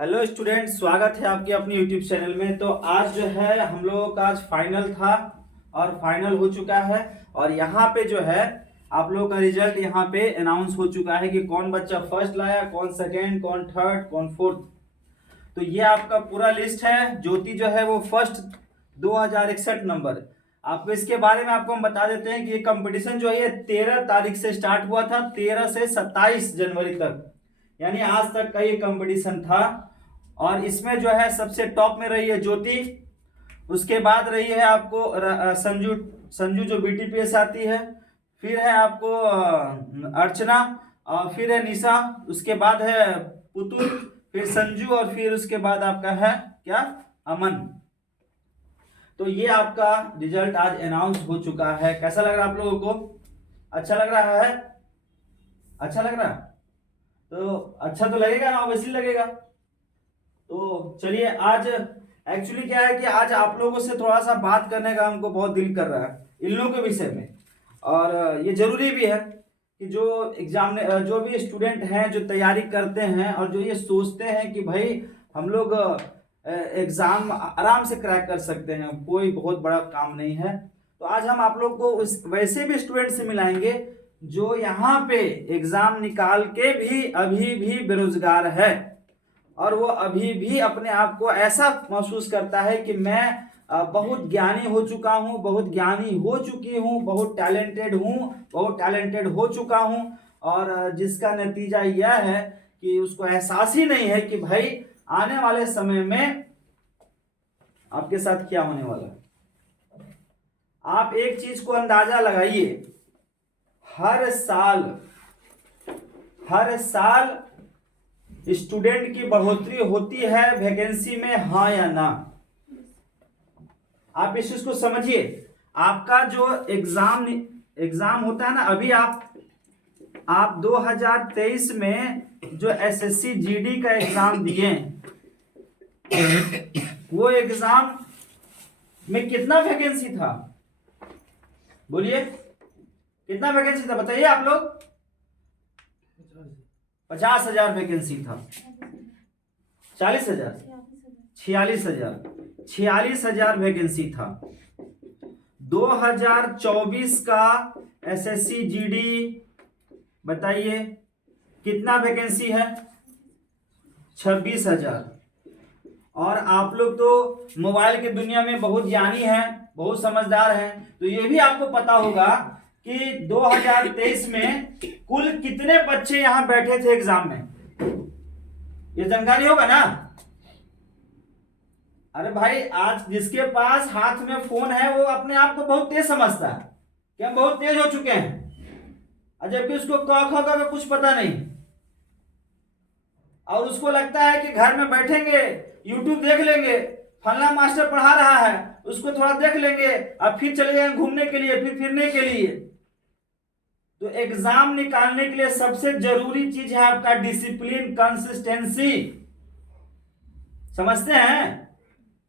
Hello student, स्वागत है आपके अपने यूट्यूब चैनल में। तो आज जो है हम लोगों का आज फाइनल था और फाइनल हो चुका है। और यहाँ पे जो है आप लोगों का रिजल्ट यहाँ पे अनाउंस हो चुका है कि कौन बच्चा फर्स्ट लाया, कौन सेकेंड, कौन थर्ड, कौन फोर्थ। तो ये आपका पूरा लिस्ट है। ज्योति जो है वो फर्स्ट 2061 नंबर। आपको इसके बारे में आपको हम बता देते हैं कि ये कंपटीशन जो है ये 13 तारीख से स्टार्ट हुआ था, 13 से 27 जनवरी तक, यानी आज तक का ये कंपटीशन था। और इसमें जो है सबसे टॉप में रही है ज्योति, उसके बाद रही है आपको संजू संजू जो बीटीपीएस आती है, फिर है आपको अर्चना, और फिर है निशा, उसके बाद है पुतुल, फिर संजू, और फिर उसके बाद आपका है क्या, अमन। तो ये आपका रिजल्ट आज अनाउंस हो चुका है। कैसा लग रहा है आप लोगों को? अच्छा लग रहा है? अच्छा लग रहा है? तो अच्छा तो लगेगा ना, ऑब्वियसली लगेगा। तो चलिए, आज एक्चुअली क्या है कि आज आप लोगों से थोड़ा सा बात करने का हमको बहुत दिल कर रहा है इन लोगों के विषय में। और ये जरूरी भी है कि जो भी स्टूडेंट हैं जो तैयारी करते हैं और जो ये सोचते हैं कि भाई हम लोग एग्जाम आराम से क्रैक कर सकते हैं, कोई बहुत बड़ा काम नहीं है। तो आज हम आप लोग को उस वैसे भी स्टूडेंट से मिलाएंगे जो यहाँ पे एग्जाम निकाल के भी अभी भी बेरोजगार है, और वो अभी भी अपने आप को ऐसा महसूस करता है कि मैं बहुत ज्ञानी हो चुका हूँ, बहुत ज्ञानी हो चुकी हूँ, बहुत टैलेंटेड हूँ, बहुत टैलेंटेड हो चुका हूँ। और जिसका नतीजा यह है कि उसको एहसास ही नहीं है कि भाई आने वाले समय में आपके साथ क्या होने वाला है। आप एक चीज को अंदाजा लगाइए, हर साल स्टूडेंट की बढ़ोतरी होती है वैकेंसी में, हाँ या ना? आप इस चीज को समझिए। आपका जो एग्जाम होता है ना, अभी आप 2023 में जो एसएससी जीडी का एग्जाम दिए, वो एग्जाम में कितना वैकेंसी था? बोलिए, कितना वैकेंसी था? बताइए आप लोग। 50,000 वैकेंसी था। 40,000, 46,000, 46,000 वैकेंसी था। 2024 का एसएससी जीडी बताइए कितना वैकेंसी है? 26,000। और आप लोग तो मोबाइल की दुनिया में बहुत ज्ञानी हैं, बहुत समझदार हैं, तो ये भी आपको पता होगा कि 2023 में कुल कितने बच्चे यहां बैठे थे एग्जाम में। ये जानकारी होगा ना? अरे भाई, आज जिसके पास हाथ में फोन है वो अपने आप को बहुत तेज समझता है कि हम बहुत तेज हो चुके हैं, और जबकि उसको क ख ग कुछ पता नहीं। और उसको लगता है कि घर में बैठेंगे, यूट्यूब देख लेंगे, फलना मास्टर पढ़ा रहा है, उसको थोड़ा देख लेंगे, अब फिर चले जाएंगे घूमने के लिए, फिर फिरने के लिए। तो एग्जाम निकालने के लिए सबसे जरूरी चीज है आपका डिसिप्लिन, कंसिस्टेंसी। समझते हैं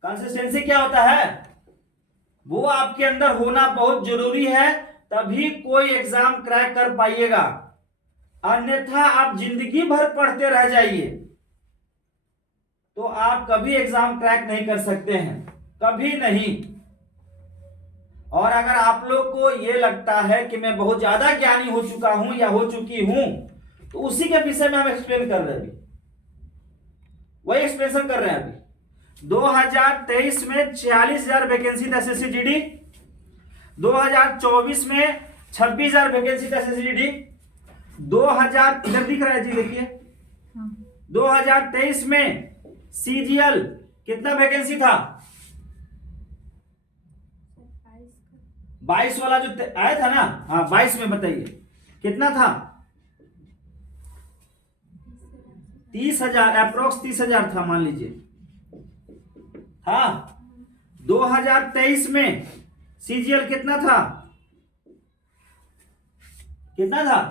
कंसिस्टेंसी क्या होता है? वो आपके अंदर होना बहुत जरूरी है, तभी कोई एग्जाम क्रैक कर पाइएगा। अन्यथा आप जिंदगी भर पढ़ते रह जाइए तो आप कभी एग्जाम क्रैक नहीं कर सकते हैं, कभी नहीं। और अगर आप लोग को ये लगता है कि मैं बहुत ज्यादा ज्ञानी हो चुका हूं या हो चुकी हूं, तो उसी के विषय में हम एक्सप्लेन कर रहे हैं, वही एक्सप्लेनेशन कर रहे हैं अभी। 2023 में 46,000 वैकेंसी था एसएससी जीडी, 2024 में 26,000 वैकेंसी था एसएससी जीडी, 2000 इधर दिख रहा है जी, देखिए 2023 में सीजीएल कितना वैकेंसी था? 22 वाला जो आया था ना, हाँ 22 में बताइए कितना था? 30,000, अप्रोक्स 30,000 था मान लीजिए। हाँ, 2023 में सीजीएल कितना था? कितना था?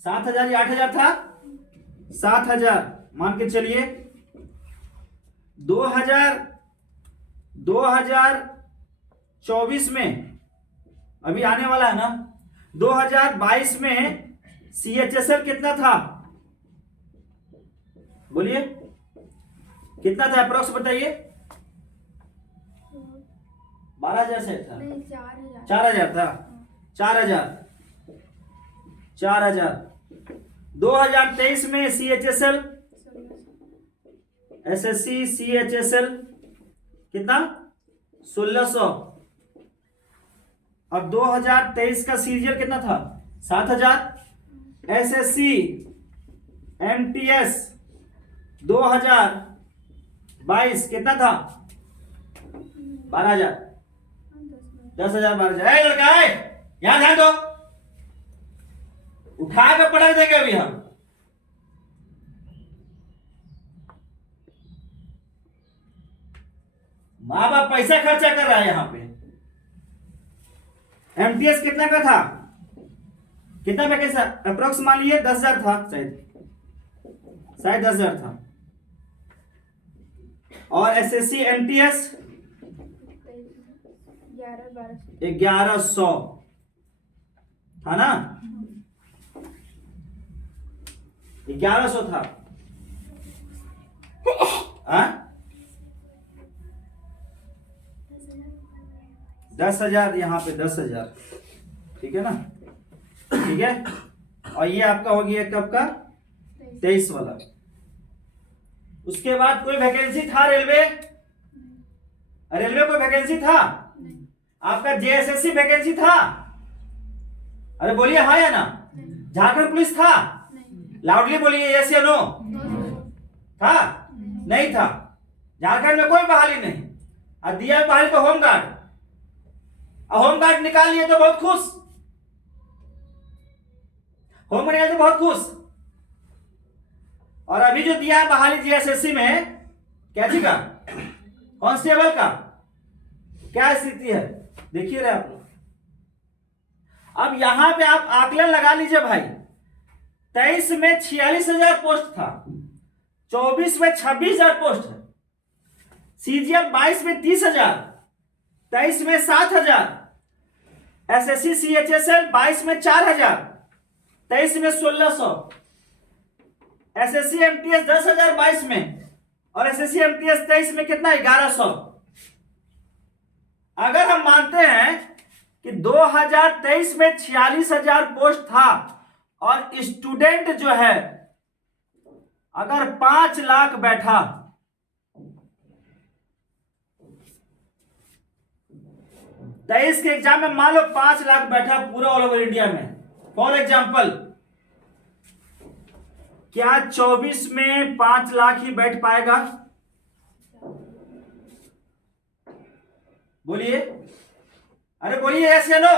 7,000 या 8,000 था? 7,000 मान के चलिए। 2024 में अभी आने वाला है ना, 2022 में सीएचएसएल कितना था? बोलिए कितना था अप्रोक्स बताइए। 12,000 से था, 4,000 था, 4,000। 2023 में CHSL SSC CHSL कितना 1,600 और 2023 का सीरियल कितना था 7,000। SSC MTS 2022 कितना था 12,000, 10,000, 12,000। लड़का है यहां ध्यान दो, उठा कर पढ़ा देंगे अभी हम। माँ बाप पैसा खर्चा कर रहा है यहां पे। MTS कितना का था, कितना पैकेज था अप्रोक्स मान लीजिए 10,000 था, शायद 10,000 था। और SSC MTS 1,100 था ना, 1,100 था। 10,000 यहाँ पे 10,000, ठीक है ना, ठीक है। और ये आपका हो गया कब का 23 वाला। उसके बाद कोई वैकेंसी था रेलवे, रेलवे कोई वैकेंसी था आपका, JSSC वैकेंसी था, अरे बोलिए हाँ या ना। झारखंड पुलिस था, लाउडली बोलिए यस या नो। था नहीं था, झारखंड में कोई बहाली नहीं। और दिया बहाली तो होमगार्ड, होमगार्ड निकाल लिए तो बहुत खुश, होमगार्ड तो बहुत खुश। और अभी जो दिया है बहाली JSSC में क्या थी का कांस्टेबल का क्या स्थिति है देखिए रहे आप लोग। अब यहां पे आप आकलन लगा लीजिए भाई, 23 में 46,000 पोस्ट था, 24 में 26,000 पोस्ट है, CGL 22 में 30,000, 23 में 7,000, SSC CHSL 22 में 4,000, 23 में 1,600, SSC MTS 10,000 22 में, और SSC MTS 23 में कितना 1,100। अगर हम मानते हैं कि 2023 में 46,000 पोस्ट था और स्टूडेंट जो है अगर 5 लाख बैठा, तेईस के एग्जाम में मान लो 5 लाख बैठा पूरा ऑल ओवर इंडिया में, फॉर एग्जाम्पल, क्या 24 में 5 लाख ही बैठ पाएगा? बोलिए, अरे बोलिए यस या नो।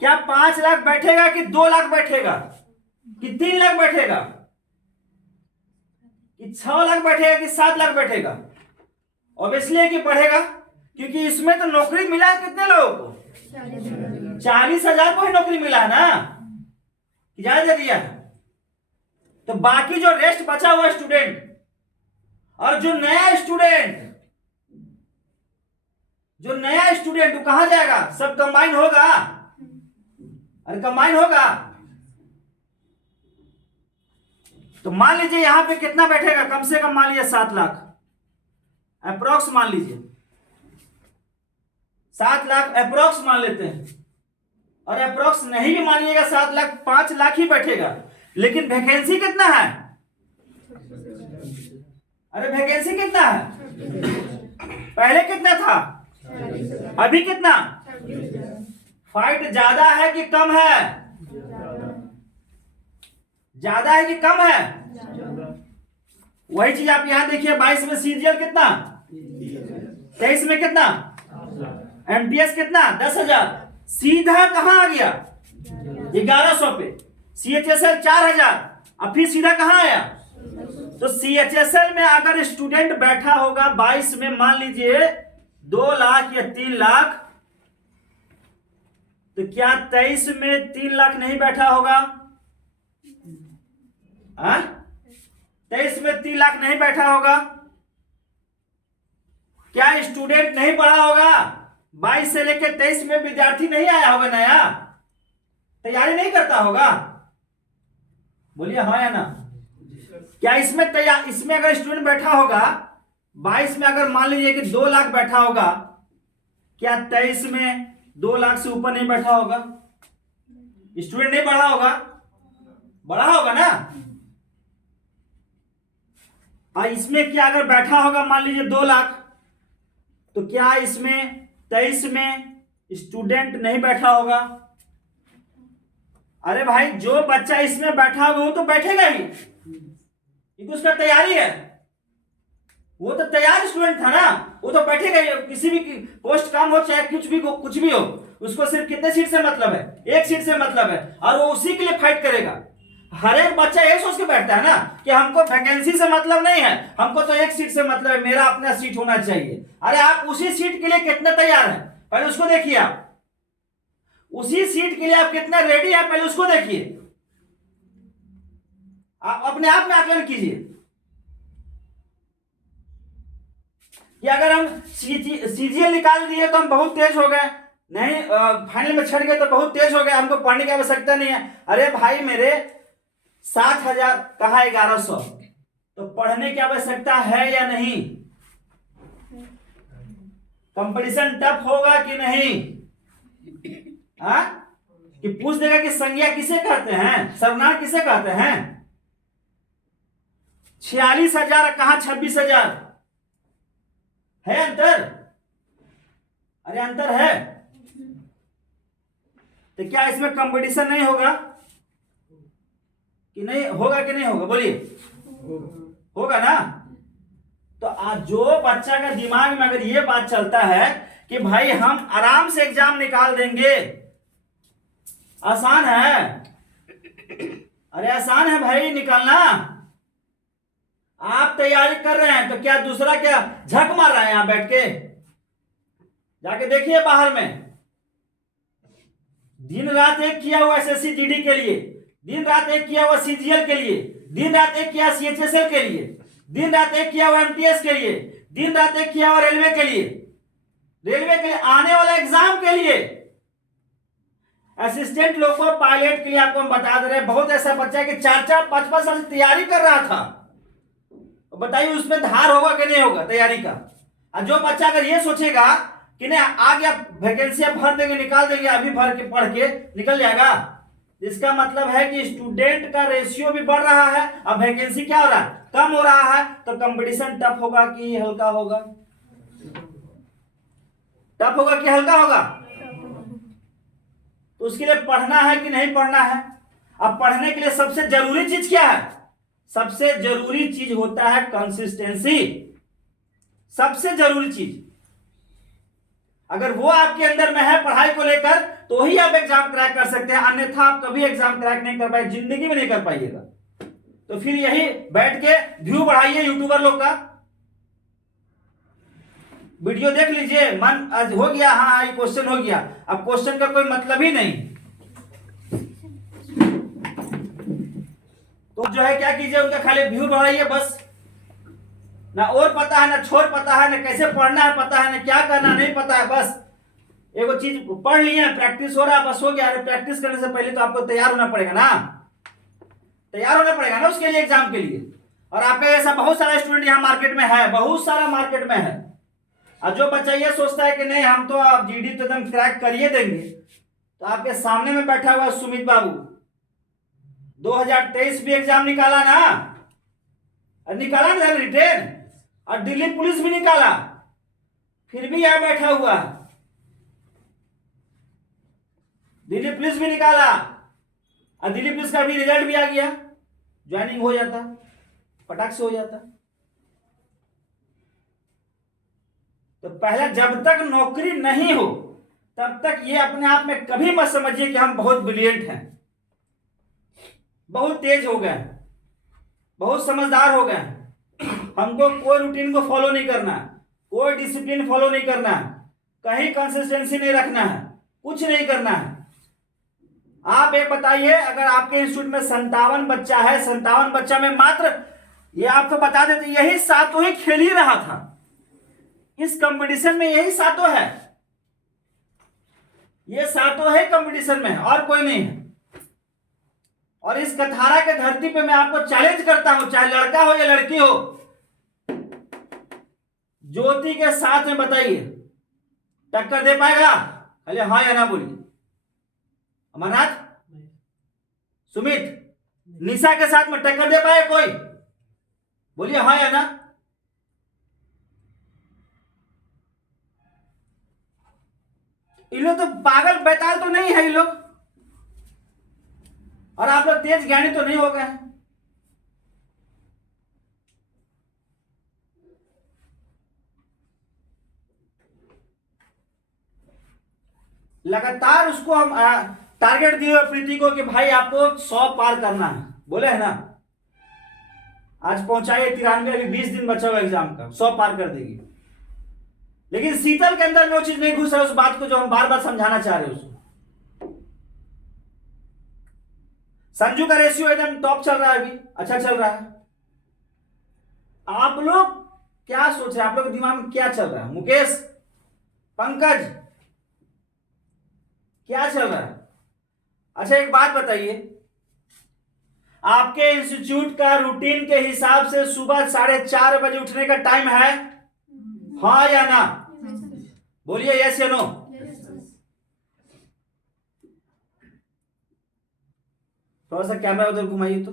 क्या 5 लाख बैठेगा कि 2 लाख बैठेगा कि 3 लाख बैठेगा कि 6 लाख बैठेगा कि 7 लाख बैठेगा? ऑब्वियसली कि बढ़ेगा, क्योंकि इसमें तो नौकरी मिला है कितने लोगों को, 40,000 को ही नौकरी मिला है ना, कि ज्यादा दिया है। तो बाकी जो रेस्ट बचा हुआ स्टूडेंट और जो नया स्टूडेंट वो कहां जाएगा? सब कंबाइन होगा, अरे कंबाइन होगा। तो मान लीजिए यहां पे कितना बैठेगा, कम से कम मान लीजिए 7 लाख अप्रोक्स, मान लीजिए 7 लाख अप्रोक्स मान लेते हैं, और अप्रोक्स नहीं भी मानिएगा 7 लाख, 5 लाख ही बैठेगा। लेकिन वैकेंसी कितना है? अरे वैकेंसी कितना है? पहले कितना था, अभी कितना? फाइट ज्यादा है कि कम है? ज्यादा है कि कम है? वही चीज आप यहां देखिए, 22 में सीजीएल कितना, 23 में कितना, एमटीएस कितना 10,000, सीधा कहां आ गया 1,100 पे, सीएचएसएल 4,000, अब फिर सीधा कहां आया? तो सीएचएसएल में अगर स्टूडेंट बैठा होगा 22 में मान लीजिए 2 लाख या 3 लाख, तो क्या 23 में 3 लाख नहीं बैठा होगा? 23 में 3 लाख नहीं बैठा होगा? क्या स्टूडेंट नहीं पढ़ा होगा? 22 से लेकर 23 में विद्यार्थी नहीं आया होगा, नया तैयारी नहीं करता होगा? बोलिए हाँ या ना। क्या इसमें तैयार, इसमें अगर स्टूडेंट बैठा होगा 22 में, अगर मान लीजिए कि 2 लाख बैठा होगा, क्या 23 में 2 लाख से ऊपर नहीं बैठा होगा? स्टूडेंट नहीं बढ़ा होगा, बढ़ा होगा ना। और इसमें क्या अगर बैठा होगा मान लीजिए 2 लाख, तो क्या इसमें 23 में स्टूडेंट नहीं बैठा होगा? अरे भाई, जो बच्चा इसमें बैठा होगा वो तो बैठेगा ही, ये तो उसका तैयारी है, वो तो तैयार स्टूडेंट था ना, वो तो बैठेगा ही। किसी भी पोस्ट कम हो चाहे कुछ भी हो, उसको सिर्फ कितने सीट से मतलब है? 1 सीट से मतलब है, और वो उसी के लिए फाइट करेगा। हर एक बच्चा ये सोच के बैठता है ना कि हमको वैकेंसी से मतलब नहीं है, हमको तो 1 सीट से मतलब है, मेरा अपना सीट होना चाहिए। अरे आप उसी सीट के लिए कितना तैयार है, पहले उसको देखिए। आप उसी सीट के लिए आप कितना रेडी है, पहले उसको देखिए। आप अपने आप में आकलन कीजिए कि अगर हम सीजीएल निकाल दिए तो हम बहुत तेज हो गए, नहीं फाइनल में छड़ गए तो बहुत तेज हो गए, हमको पढ़ने की आवश्यकता नहीं है। अरे भाई मेरे 7,000 कहा 1100, तो पढ़ने की आवश्यकता है या नहीं? कंपटीशन टफ होगा कि नहीं? कि पूछ देगा कि संज्ञा किसे कहते हैं, सर्वनाम किसे कहते हैं? 46,000 कहा 26,000, है अंतर? अरे अंतर है, तो क्या इसमें कंपटीशन नहीं होगा कि नहीं होगा? कि नहीं होगा, बोलिए? होगा ना। तो आज जो बच्चा का दिमाग में अगर ये बात चलता है कि भाई हम आराम से एग्जाम निकाल देंगे, आसान है, अरे आसान है भाई निकालना, आप तैयारी कर रहे हैं तो क्या दूसरा क्या झक मार रहा है यहां बैठ के? जाके देखिए बाहर में, दिन रात एक किया हुआ एसएससी जीडी के लिए, दिन रात एक किया हुआ सीजीएल के लिए, दिन रात एक किया सीएचएसएल के लिए, दिन रात एक किया हुआ एमटीएस के लिए, दिन रात एक किया हुआ रेलवे के लिए, रेलवे के लिए आने वाले एग्जाम के लिए, असिस्टेंट लोको पायलट के लिए। आपको हम बता दे रहे हैं, बहुत ऐसा बच्चा है कि 4-4, 5-5 साल से तैयारी कर रहा था, बताइए उसमें धार होगा कि नहीं होगा तैयारी का? और जो बच्चा अगर ये सोचेगा कि नहीं आ गया वैकेंसी भर देंगे निकाल देंगे, अभी भर के पढ़ के निकल जाएगा, इसका मतलब है कि स्टूडेंट का रेशियो भी बढ़ रहा है, अब वैकेंसी क्या हो रहा है? कम हो रहा है। तो कंपटीशन टफ होगा कि हल्का होगा? टफ होगा कि हल्का होगा? तो उसके लिए पढ़ना है कि नहीं पढ़ना है? अब पढ़ने के लिए सबसे जरूरी चीज क्या है? सबसे जरूरी चीज होता है कंसिस्टेंसी, सबसे जरूरी चीज। अगर वो आपके अंदर में है पढ़ाई को लेकर, तो ही आप एग्जाम क्रैक कर सकते हैं, अन्यथा आप कभी एग्जाम क्रैक नहीं कर पाए, जिंदगी में नहीं कर पाइएगा। तो फिर यही बैठ के व्यू बढ़ाइए यूट्यूबर लोग का, वीडियो देख लीजिए, मन आज हो गया, हाँ ये क्वेश्चन हो गया, अब क्वेश्चन का कोई मतलब ही नहीं। तो जो है क्या कीजिए, उनका खाली व्यू बढ़ाइए बस, ना और पता है, ना छोर पता है, ना कैसे पढ़ना है पता है, ना क्या करना नहीं पता है, बस एगो चीज पढ़ लिए, प्रैक्टिस हो रहा है, बस हो गया। अरे प्रैक्टिस करने से पहले तो आपको तैयार होना पड़ेगा ना, तैयार होना पड़ेगा ना उसके लिए, एग्जाम के लिए। और आपका ऐसा बहुत सारा स्टूडेंट यहाँ मार्केट में है, बहुत सारा मार्केट में है। और जो बच्चा ये सोचता है कि नहीं हम तो आप जीडी तो एकदम क्रैक करिए देंगे, तो आपके सामने में बैठा हुआ सुमित बाबू 2023 भी एग्जाम निकाला ना, निकाला ना रिटेन, और दिल्ली पुलिस भी निकाला, फिर भी यहां बैठा हुआ, दिल्ली पुलिस भी निकाला, और दिल्ली पुलिस का भी रिजल्ट भी आ गया, ज्वाइनिंग हो जाता, फटाक से हो जाता। तो पहले जब तक नौकरी नहीं हो तब तक ये अपने आप में कभी मत समझिए कि हम बहुत ब्रिलियंट हैं, बहुत तेज हो गए, बहुत समझदार हो गए। हमको कोई रूटीन को फॉलो नहीं करना है, कोई डिसिप्लिन फॉलो नहीं करना है, कहीं कंसिस्टेंसी नहीं रखना है, कुछ नहीं करना है। आप एक बताइए, अगर आपके इंस्टीट्यूट में 57 बच्चा है, 57 बच्चा में मात्र, ये आपको बता देते यही 7 ही खेल ही रहा था इस कंपटीशन में, यही 7 है, ये 7 है कंपटीशन में, और कोई नहीं है, और इस कथारा के धरती पे मैं आपको चैलेंज करता हूं, चाहे लड़का हो या लड़की हो, ज्योति के साथ में बताइए टक्कर दे पाएगा? अरे हाँ या ना बोलिए। अमरनाथ, सुमित, निशा के साथ में टक्कर दे पाए कोई? बोलिए हाँ या ना। इन लोग तो पागल बैताल तो नहीं है इन लोग, और आप लोग तेज ज्ञानी तो नहीं हो गए हैं। लगातार उसको हम टारगेट दिए प्रीति को कि भाई आपको 100 पार करना है, बोले है ना। आज पहुंचाए 93, अभी 20 दिन बचा हुआ एग्जाम का, 100 पार कर देगी। लेकिन शीतल के अंदर में वो चीज नहीं घुस रहा है, उस बात को जो हम बार बार समझाना चाह रहे हैं उसको। संजू का रेशियो एकदम टॉप चल रहा है, अभी अच्छा चल रहा है। आप लोग क्या सोच रहे हैं? आप लोग के दिमाग में क्या चल रहा है? मुकेश, पंकज, क्या चल रहा है? अच्छा एक बात बताइए, आपके इंस्टीट्यूट का रूटीन के हिसाब से सुबह 4:30 बजे उठने का टाइम है, हाँ या ना? बोलिए यस या नो। थोड़ा सा कैमरा उधर घुमाइए तो।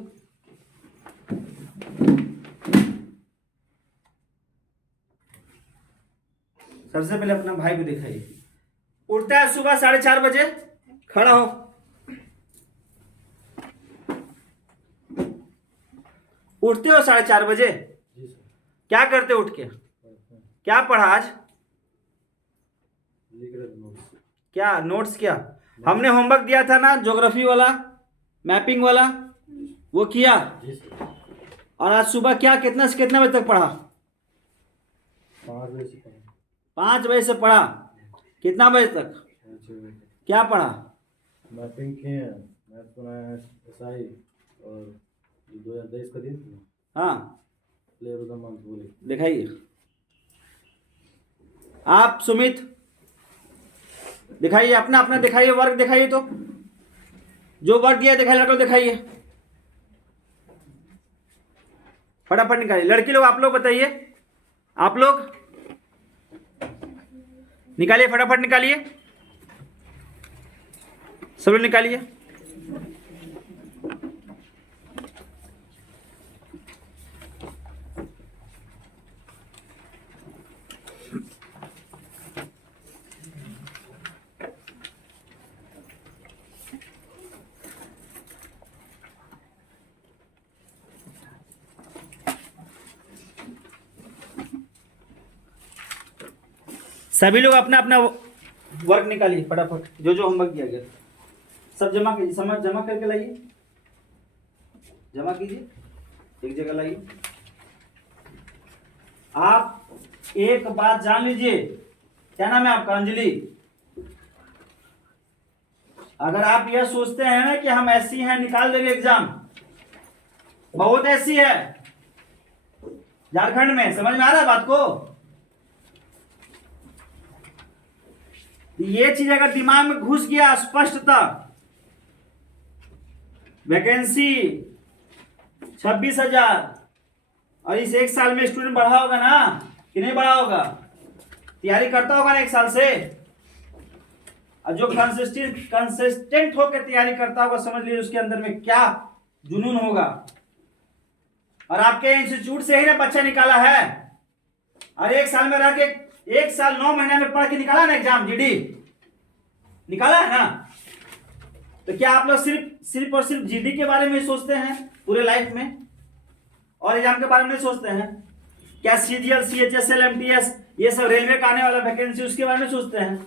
सबसे पहले अपना भाई को दिखाइए। उठता है सुबह 4:30 बजे, खड़ा हो। उठते हो 4:30 बजे? क्या करते उठ के? क्या पढ़ा आज? क्या नोट्स? क्या हमने होमवर्क दिया था ना, ज्योग्राफी वाला, मैपिंग वाला, वो किया? और आज सुबह क्या कितना से कितना बजे तक पढ़ा? 5 बजे से पढ़ा। कितना बजे तक? क्या पढ़ा? मैपिंग किए, मैथ बनाया, एसआई और 2023 का दिन। हाँ बोले दिखाइए। आप सुमित दिखाइए, अपना अपना दिखाइए, वर्क दिखाइए। तो जो वर्क दिया दिखाइए, लड़कों दिखाइए, फटाफट निकालिए। लड़की लोग आप लोग बताइए, आप लोग निकालिए, फटाफट निकालिए, सब लोग निकालिए। सभी लोग अपना अपना वर्क निकालिए फटाफट, जो जो होमवर्क दिया गया सब जमा कीजिए, समझ जमा करके लाइए, जमा कीजिए, एक जगह लाइए। आप एक बात जान लीजिए, क्या नाम है आपका? अंजलि। अगर आप यह सोचते हैं ना कि हम ऐसी हैं निकाल देंगे एग्जाम, बहुत ऐसी है झारखंड में, समझ में आ रहा है बात को? ये चीज अगर दिमाग में घुस गया स्पष्टता, वैकेंसी 26,000, और इस एक साल में स्टूडेंट बढ़ा होगा ना कि नहीं बढ़ा होगा? तैयारी करता होगा ना एक साल से, और जो कंसिस्टेंट होकर तैयारी करता होगा, समझ लीजिए उसके अंदर में क्या जुनून होगा। और आपके इंस्टीट्यूट से ही ना बच्चा निकाला है, और एक साल में रह के 1 साल 9 महीने में पढ़ के निकाला ना एग्जाम, जीडी निकाला है ना। तो क्या आप लोग सिर्फ और सिर्फ जीडी के बारे में ही सोचते हैं पूरे लाइफ में, और एग्जाम के बारे में नहीं सोचते हैं? क्या सीजीएल, सीएचएसएल, एमटीएस, ये सब रेलवे का आने वाला वैकेंसी, उसके बारे में सोचते हैं?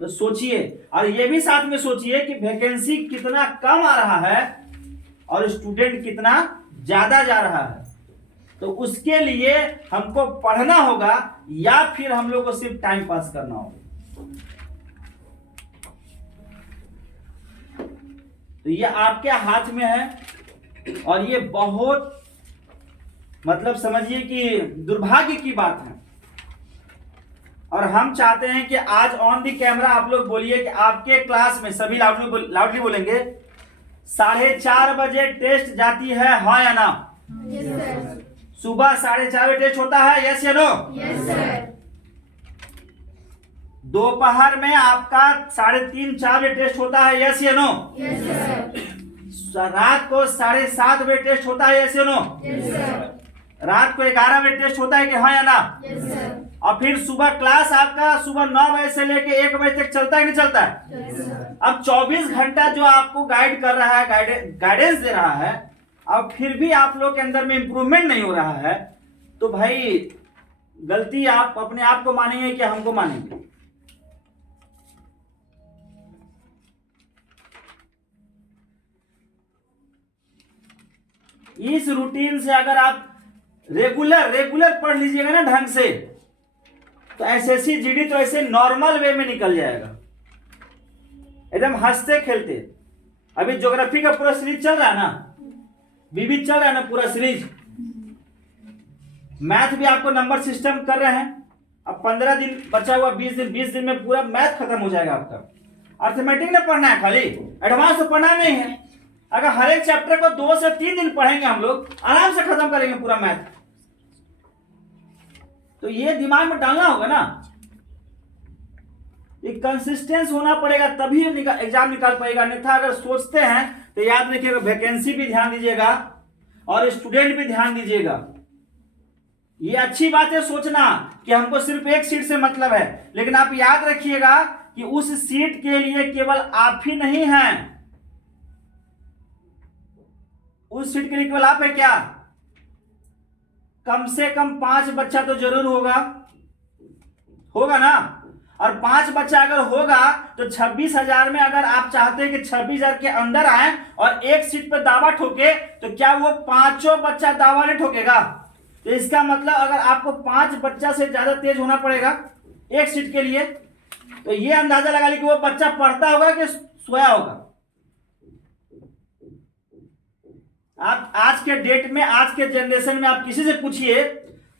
तो सोचिए, और ये भी साथ में सोचिए कि वैकेंसी कितना कम आ रहा है और स्टूडेंट कितना ज्यादा जा रहा है। तो उसके लिए हमको पढ़ना होगा या फिर हम लोग को सिर्फ टाइम पास करना होगा? तो ये आपके हाथ में है, और ये बहुत मतलब समझिए कि दुर्भाग्य की बात है। और हम चाहते हैं कि आज ऑन दी कैमरा आप लोग बोलिए कि आपके क्लास में, सभी लाउडली बोलेंगे, 4:30 बजे टेस्ट जाती है, हाँ या ना? Yes sir. सुबह 4:30 बजे टेस्ट होता है, यस या नो? Yes sir. दोपहर में आपका 3:30-4 बजे टेस्ट होता है, यस या नो? Yes sir. रात को 7:30 बजे टेस्ट होता है, यस या नो? Yes sir. रात को 11 बजे टेस्ट होता है कि हाँ या ना? Yes sir. और फिर सुबह क्लास आपका सुबह 9 बजे से लेके 1 बजे तक चलता है कि नहीं चलता है? Yes sir. अब 24 घंटा जो आपको गाइड कर रहा है, गाइडेंस दे रहा है, अब फिर भी आप लोग के अंदर में इंप्रूवमेंट नहीं हो रहा है, तो भाई गलती आप अपने आप को मानेंगे कि हमको मानेंगे? इस रूटीन से अगर आप रेगुलर पढ़ लीजिएगा ना ढंग से, तो एसएससी जीडी तो ऐसे नॉर्मल वे में निकल जाएगा, एकदम हंसते खेलते। अभी ज्योग्राफी का पूरा सीरीज चल रहा है ना, विविध चल रहा है ना पूरा सीरीज। मैथ भी आपको नंबर सिस्टम कर रहे हैं। अब 15 दिन बचा हुआ, 20 दिन में पूरा मैथ खत्म हो जाएगा आपका। अर्थमेटिक ने पढ़ना है, खाली एडवांस तो पढ़ना नहीं है। अगर हर एक चैप्टर को 2 से 3 दिन पढ़ेंगे हम लोग, आराम से खत्म करेंगे पूरा मैथ। तो ये दिमाग में डालना होगा ना, ये कंसिस्टेंस होना पड़ेगा, तभी एग्जाम निकाल पाएगा। अन्यथा अगर सोचते हैं तो याद रखिएगा, वैकेंसी भी ध्यान दीजिएगा और स्टूडेंट भी ध्यान दीजिएगा। ये अच्छी बात है सोचना कि हमको सिर्फ एक सीट से मतलब है, लेकिन आप याद रखिएगा कि उस सीट के लिए केवल आप ही नहीं हैं। उस सीट के लिए केवल आप है क्या? कम से कम 5 बच्चा तो जरूर होगा ना। और 5 बच्चा अगर होगा तो 26,000 में अगर आप चाहते हैं कि 26,000 के अंदर आए और एक सीट पर दावा ठोके, तो क्या वो 5 बच्चा दावा नहीं ठोकेगा? तो इसका मतलब अगर आपको 5 बच्चा से ज्यादा तेज होना पड़ेगा एक सीट के लिए, तो ये अंदाजा लगा ली कि वो बच्चा पढ़ता होगा कि सोया होगा। आप आज के डेट में, आज के जनरेशन में आप किसी से पूछिए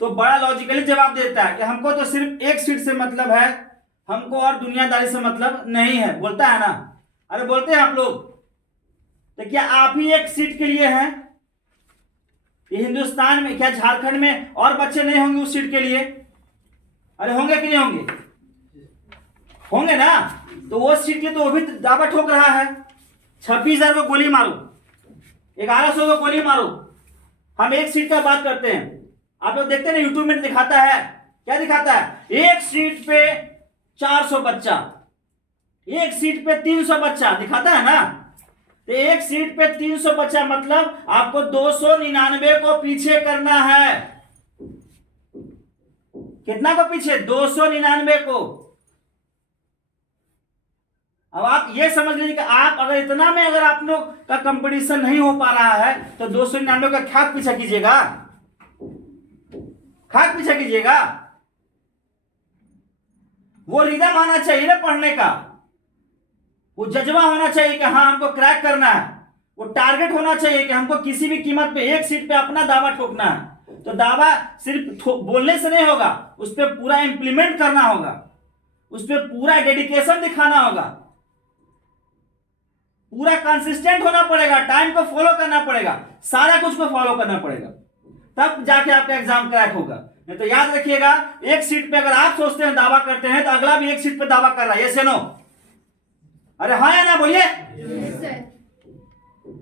तो बड़ा लॉजिकली जवाब देता है कि हमको तो सिर्फ एक सीट से मतलब है, हमको और दुनियादारी से मतलब नहीं है, बोलता है ना। अरे बोलते हैं आप लोग, तो क्या आप ही एक सीट के लिए हैं? ये हिंदुस्तान में क्या झारखंड में और बच्चे नहीं होंगे उस सीट के लिए? अरे होंगे कि नहीं होंगे? होंगे ना। तो वो सीट के लिए तो वो भी दावा ठोक रहा है। 26,000 को गोली मारो, 1100 को गोली मारो, हम एक सीट का बात करते हैं। आप लोग देखते हैं ना, यूट्यूब में दिखाता है, क्या दिखाता है? एक सीट पे 400 बच्चा, एक सीट पे 300 बच्चा दिखाता है ना। तो एक सीट पे 300 बच्चा मतलब आपको 299 को पीछे करना है। कितना को पीछे? 299 को। अब आप ये समझ लीजिए कि आप अगर इतना में अगर आप लोग का कंपटीशन नहीं हो पा रहा है, तो 299 का खाक पीछा कीजिएगा, खाक पीछा कीजिएगा। वो रिदम आना चाहिए ना पढ़ने का, वो जज्बा होना चाहिए कि हाँ हमको क्रैक करना है, वो टारगेट होना चाहिए कि हमको किसी भी कीमत पे एक सीट पे अपना दावा ठोकना है। तो दावा सिर्फ बोलने से नहीं होगा, उस पर पूरा इंप्लीमेंट करना होगा, उस पर पूरा डेडिकेशन दिखाना होगा, पूरा कंसिस्टेंट होना पड़ेगा, टाइम को फॉलो करना पड़ेगा, सारा कुछ को फॉलो करना पड़ेगा, तब जाके आपका एग्जाम क्रैक होगा। नहीं तो याद रखिएगा, एक सीट पे अगर आप सोचते हैं दावा करते हैं, तो अगला भी एक सीट पे दावा कर रहा है, यस या नो? अरे हाँ या ना बोलिए।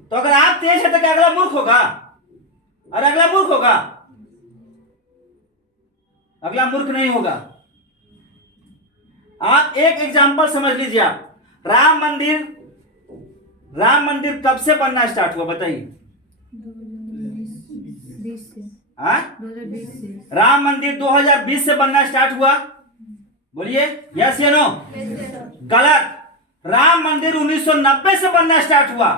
तो अगर आप तेज है तो क्या अगला मूर्ख होगा? अरे अगला मूर्ख होगा? अगला मूर्ख नहीं होगा। आप एक एग्जांपल समझ लीजिए, आप राम मंदिर कब से बनना स्टार्ट हुआ बताइए? 2020 से। हाँ, 2020 से। राम मंदिर 2020 से बनना स्टार्ट हुआ, बोलिए यस या नो? गलत। राम मंदिर 1990 से बनना स्टार्ट हुआ।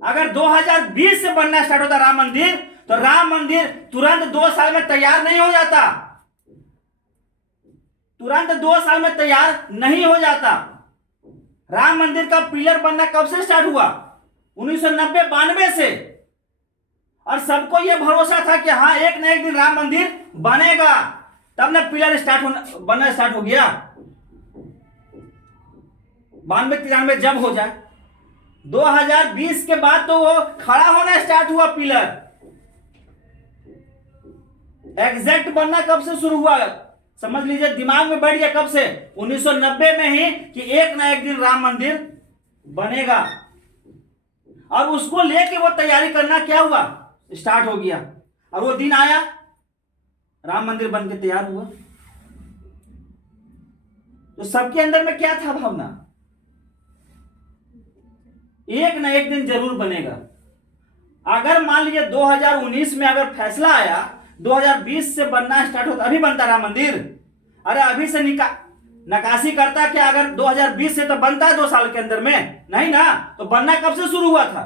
अगर 2020 से बनना स्टार्ट होता राम मंदिर, तो राम मंदिर तुरंत 2 साल में तैयार नहीं हो जाता, तुरंत 2 साल में तैयार नहीं हो जाता। राम मंदिर का पिलर बनना कब से स्टार्ट हुआ? 1990-92 से। और सबको यह भरोसा था कि हाँ एक न एक दिन राम मंदिर बनेगा, तब ना पिलर बनना स्टार्ट हो गया। 92-93 जब हो जाए, 2020 के बाद तो वो खड़ा होना स्टार्ट हुआ पिलर। एग्जैक्ट बनना कब से शुरू हुआ समझ लीजिए, दिमाग में बैठ गया कब से, 1990 में ही, कि एक ना एक दिन राम मंदिर बनेगा। और उसको लेके वो तैयारी करना क्या हुआ, स्टार्ट हो गया। और वो दिन आया, राम मंदिर बन के तैयार हुआ। तो सबके अंदर में क्या था भावना, एक ना एक दिन जरूर बनेगा। अगर मान लीजिए 2019 में अगर फैसला आया 2020 से बनना स्टार्ट होता, अभी बनता राम मंदिर, अरे अभी से नकाशी करता क्या, अगर 2020 से तो बनता है 2 साल के अंदर में, नहीं ना, तो बनना कब से शुरू हुआ था,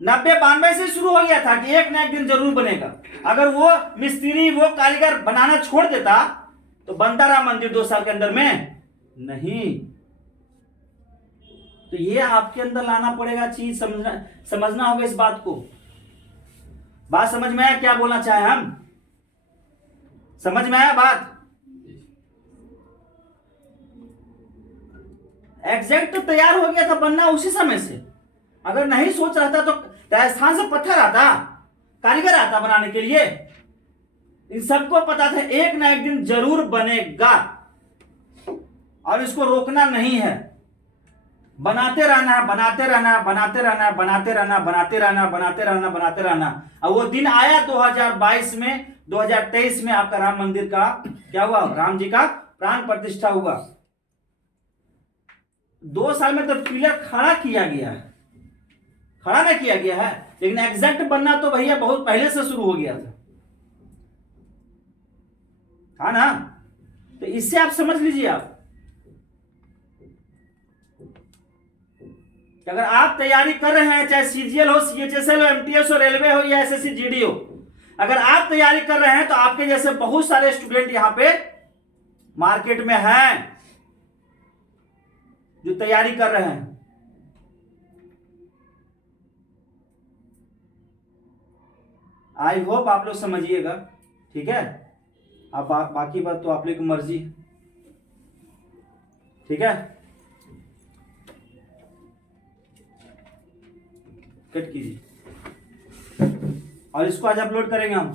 90-92 से शुरू हो गया था कि एक ना एक दिन जरूर बनेगा। अगर वो मिस्त्री वो कारीगर बनाना छोड़ देता तो बनता राम मंदिर 2 साल के अंदर में, नहीं। तो ये आपके अंदर लाना पड़ेगा, चीज समझना होगा इस बात को। बात समझ में आया क्या बोलना चाहे हम, समझ में आया बात। एग्जैक्ट तो तैयार हो गया था बनना उसी समय से। अगर नहीं सोच रहा था तो राजस्थान से पत्थर आता, कारीगर आता बनाने के लिए। इन सबको पता था एक ना एक दिन जरूर बनेगा और इसको रोकना नहीं है, बनाते रहना है, बनाते रहना है, बनाते रहना है, बनाते रहना, बनाते रहना, बनाते रहना, बनाते रहना। और वो दिन आया 2022 में, 2023 में आपका राम मंदिर का क्या हुआ, राम जी का प्राण प्रतिष्ठा हुआ। 2 साल में तो पिलर खड़ा किया गया है, खड़ा ना किया गया है, लेकिन एग्जैक्ट बनना तो भैया बहुत पहले से शुरू हो गया था, हाँ ना। तो इससे आप समझ लीजिए आप कि अगर आप तैयारी कर रहे हैं, चाहे सीजीएल हो, सीएचएसएल हो, एमटीएस हो, रेलवे हो या एसएससी जीडी हो, अगर आप तैयारी कर रहे हैं तो आपके जैसे बहुत सारे स्टूडेंट यहां पे मार्केट में हैं जो तैयारी कर रहे हैं। आई होप आप लोग समझिएगा, ठीक है। अब बाकी बात तो आप लोग की मर्जी है, ठीक है। कट कीजिए और इसको आज अपलोड करेंगे हम।